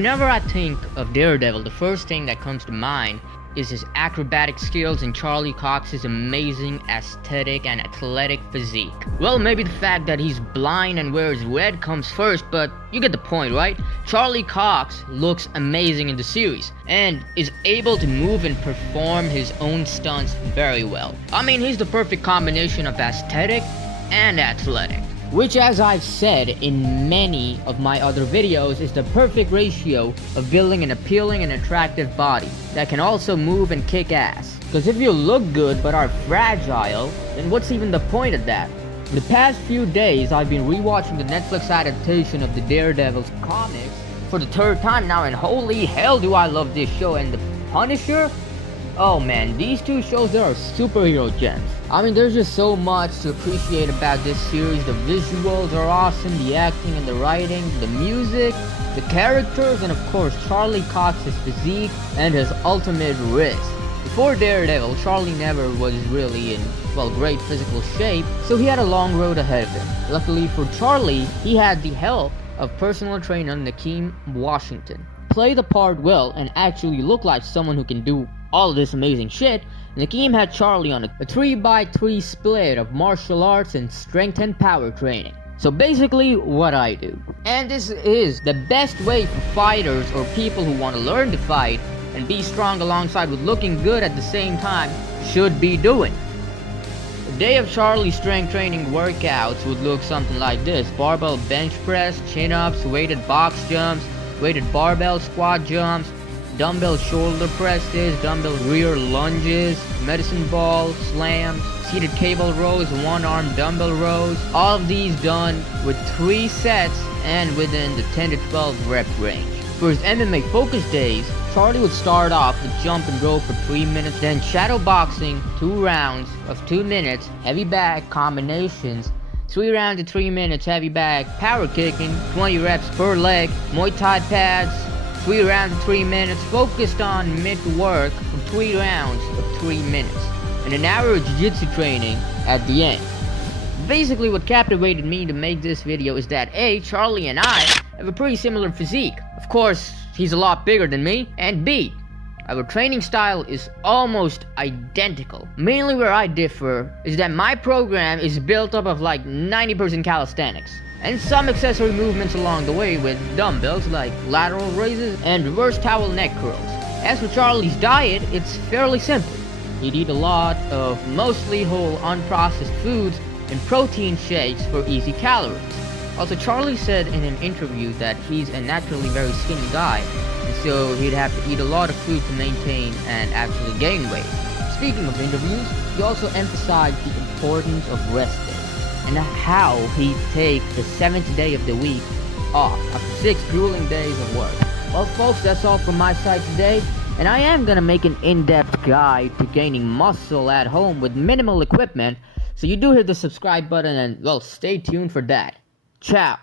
Whenever I think of Daredevil, the first thing that comes to mind is his acrobatic skills and Charlie Cox's amazing aesthetic and athletic physique. Well, maybe the fact that he's blind and wears red comes first, but you get the point, right? Charlie Cox looks amazing in the series and is able to move and perform his own stunts very well. I mean, he's the perfect combination of aesthetic and athletic, which, as I've said in many of my other videos, is the perfect ratio of building an appealing and attractive body that can also move and kick ass. Because if you look good but are fragile, then what's even the point of that? In the past few days, I've been rewatching the Netflix adaptation of the Daredevil's comics for the third time now, and holy hell do I love this show. And the Punisher? Oh man, these two shows, they are superhero gems. I mean, there's just so much to appreciate about this series. The visuals are awesome, the acting and the writing, the music, the characters, and of course Charlie Cox's physique and his ultimate risk. Before Daredevil, Charlie never was really in, well, great physical shape, so he had a long road ahead of him. Luckily for Charlie, he had the help of personal trainer Nakeem Washington. Play the part well and actually look like someone who can do all this amazing shit. Nakeem had Charlie on a 3x3 split of martial arts and strength and power training. So basically what I do. And this is the best way for fighters or people who want to learn to fight and be strong alongside with looking good at the same time should be doing. A day of Charlie's strength training workouts would look something like this: barbell bench press, chin-ups, weighted box jumps, weighted barbell squat jumps, dumbbell shoulder presses, dumbbell rear lunges, medicine ball slams, seated cable rows, one-arm dumbbell rows. All of these done with 3 sets and within the 10 to 12 rep range. For his MMA focus days, Charlie would start off with jump and rope for 3 minutes, then shadow boxing, 2 rounds of 2 minutes, heavy bag combinations, 3 rounds of 3 minutes, heavy bag power kicking, 20 reps per leg, Muay Thai pads, 3 rounds of 3 minutes, focused on mid work for 3 rounds of 3 minutes, and an hour of jiu-jitsu training at the end. Basically, what captivated me to make this video is that A, Charlie and I have a pretty similar physique. Of course, he's a lot bigger than me, and B, our training style is almost identical. Mainly where I differ is that my program is built up of like 90% calisthenics, and some accessory movements along the way with dumbbells like lateral raises and reverse towel neck curls. As for Charlie's diet, it's fairly simple. He'd eat a lot of mostly whole unprocessed foods and protein shakes for easy calories. Also, Charlie said in an interview that he's a naturally very skinny guy, and so he'd have to eat a lot of food to maintain and actually gain weight. Speaking of interviews, he also emphasized the importance of rest days and how he'd take the 7th day of the week off after 6 grueling days of work. Well folks, that's all from my side today, and I am gonna make an in-depth guide to gaining muscle at home with minimal equipment, so you do hit the subscribe button and, well, stay tuned for that. Ciao!